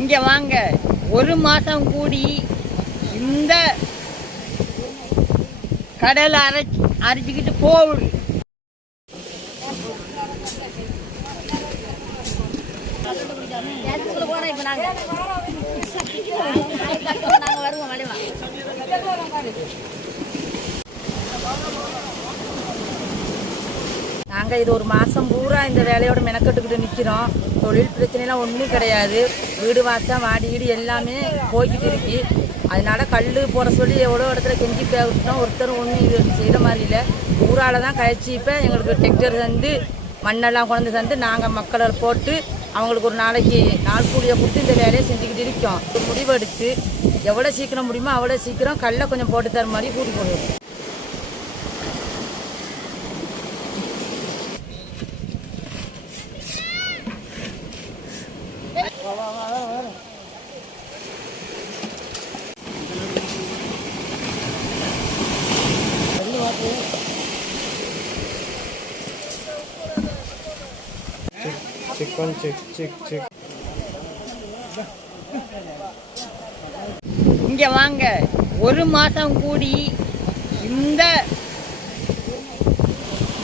இங்கே வாங்க. ஒரு மாதம் கூடி இந்த கடலை அரைச்சிக்கிட்டு போகுது. நாங்கள் இது ஒரு மாதம் பூரா இந்த வேலையோட மெனக்கட்டுக்கிட்டு நிற்கிறோம். தொழில் பிரச்சனைலாம் ஒன்றும் கிடையாது. வீடு வாசம் வாடி வீடு எல்லாமே போய்கிட்டு இருக்கு. அதனால கல் போட சொல்லி எவ்வளோ இடத்துல கெஞ்சி பேவிட்டோம். ஒருத்தரும் ஒன்றும் இது செய்கிற மாதிரி இல்லை. ஊரால் தான் கழிச்சு இப்போ எங்களுக்கு டெக்டர் தந்து மண்ணெல்லாம் கொண்டு தந்து நாங்கள் மக்களை போட்டு அவங்களுக்கு ஒரு நாளைக்கு நாள் கூலியை கொடுத்து இந்த வேலையை செஞ்சுக்கிட்டு இருக்கோம். ஒரு முடிவு எடுத்து எவ்வளோ சீக்கிரம் முடியுமோ அவ்வளோ சீக்கிரம் கல்லை கொஞ்சம் போட்டு தர மாதிரி கூட்டி போடுவோம். இங்கே வாங்க. ஒரு மாதம் கூடி இந்த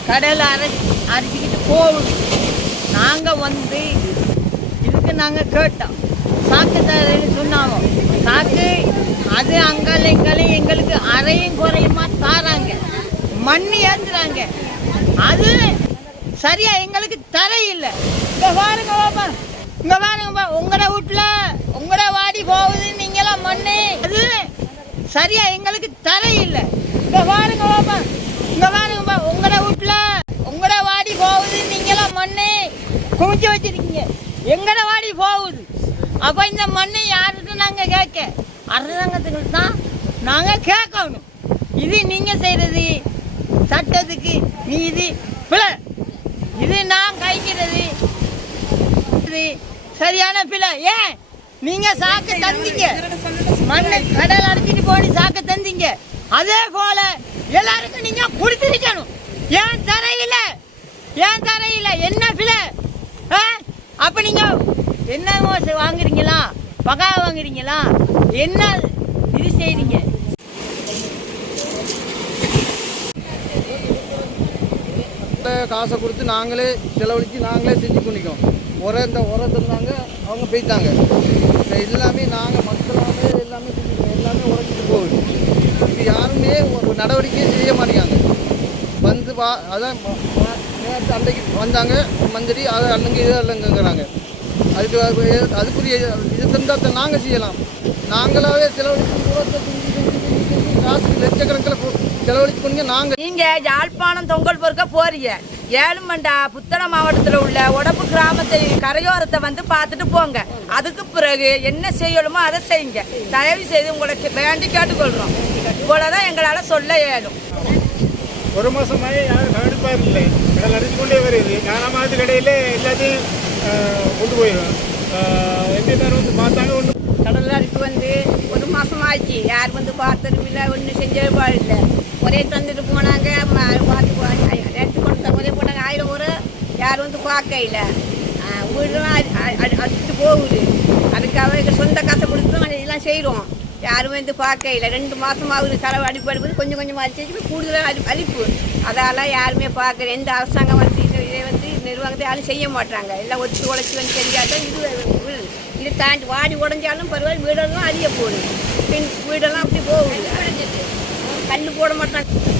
கடலை அரைச்சிக்கிட்டு போகுது. நாங்கள் வந்து இதுக்கு நாங்கள் கேட்டோம். சாக்கு தரேன்னு சொன்னாங்க. சாக்கு அது அங்கலையும் எங்களுக்கு அரையும் குறையுமா தாராங்க, மண்ணி ஏற்றுறாங்க. அது சரியா எங்களுக்கு தரையில்லை. இங்கே பாருங்க பாப்பா, இங்கே பாருங்கப்பா, உங்களோட வீட்டில் உங்களோட வாடி போகுது நீங்களாம் மண்ணு. அது சரியா எங்களுக்கு தரையில்லை. இங்கே பாருங்க பாப்பா, இங்கே பாருங்கப்பா, உங்களோட வீட்டில் உங்களோட வாடி போகுது நீங்களாம் மண்ணு குமிச்சு வச்சிருக்கீங்க. எங்களோட வாடி போகுது. அப்போ இந்த மண்ணை யாருக்கிட்ட நாங்கள் கேட்க? அரசாங்கத்துக்கு தான் நாங்கள் கேட்கணும். இது நீங்கள் செய்கிறது சட்டத்துக்கு நீதி பிழை. இது நான் கைக்கிறது இது சரியான பிழை. ஏன் நீங்கள் சாக்கு தந்தீங்க, மண்ணை கடல் அடிச்சிட்டு போய் சாக்கு தந்தீங்க. அதே போல எல்லாருக்கும் நீங்கள் கொடுத்துருக்கணும். ஏன் தரையில் என்ன பிழை? அப்போ நீங்கள் என்ன வாங்குறீங்களா, பகா வாங்குறீங்களா, என்ன இது செய்றீங்க? காசை கொடுத்து நாங்களே செலவழித்து நாங்களே செஞ்சு பண்ணிக்கோம். இந்த உரத்துனாங்க அவங்க போய்த்தாங்க. எல்லாமே நாங்கள் மக்களாகவே எல்லாமே செஞ்சுக்கோம். எல்லாமே உரைச்சிட்டு போகுது. இது யாருமே ஒரு நடவடிக்கையே செய்ய மாட்டேங்காங்க. வந்து அதான் நேற்று அன்றைக்கு வந்தாங்க மந்திரி, அதை அல்லங்க இதை அல்லங்கிறாங்க. அதுக்குரிய இது தந்தால் நாங்கள் செய்யலாம். நாங்களாவே செலவழித்து உரத்தை செஞ்சு காசு லட்சக்கணக்கில் செலவழிச்சு பண்ணுங்க. நீங்கள் யாழ்ப்பாணம் தொங்கல் பொறுக்க போறீங்க. ஏழுமண்டா புத்தளம் மாவட்டத்தில் உள்ள உடம்பு கிராமத்தை கரையோரத்தை வந்து பார்த்துட்டு போங்க. அதுக்கு பிறகு என்ன செய்யணுமோ அதை செய்யுங்க. தயவு செய்து உங்களுக்கு வேண்டி கேட்டுக்கொள்கிறோம். இவ்வளோதான் எங்களால் சொல்ல இயலும். ஒரு மாதமாக யாரும் கவனிப்பாக இல்லை. கடல் அடித்து கொண்டே வருது. ஞானமாவது கடையில் எல்லாத்தையும் கொண்டு போயிடும். எந்த நேரம் வந்து பார்த்தாங்க ஒன்று கடல் அடித்து வந்து ஒரு மாதம் ஆச்சு. யார் வந்து பார்த்ததும் இல்லை, ஒன்றும் செஞ்சவே இல்லை. ஒரே தந்துட்டு போனாங்க, பார்த்து எடுத்து கொடுத்த ஒரே போனாங்க. 1000 ஒரு யார் வந்து பார்க்க இல்லை. வீடெல்லாம் அடிச்சுட்டு போகுது. அதுக்காக எங்கள் சொந்த காசை கொடுத்து இதெல்லாம் செய்கிறோம். யாரும் வந்து பார்க்க இல்லை. 2 மாதமாகுது செலவு அடிப்படைப்பது கொஞ்சம் கொஞ்சமாக அடிச்சு கூடுதலாக அடிப்பு. அதால் யாருமே பார்க்கல. எந்த அரசாங்கம் வந்து இதை வந்து நிர்வாகத்தை யாரும் செய்ய மாட்டாங்க. எல்லாம் ஒத்து உழைச்சி வந்து செஞ்சாலும் இது தாண்டி வாடி உடஞ்சாலும் பரவாயில்ல. வீடெல்லாம் அழிய போகுது. வீடெல்லாம் அப்படி போகுது. கல் போட மாட்டாங்க.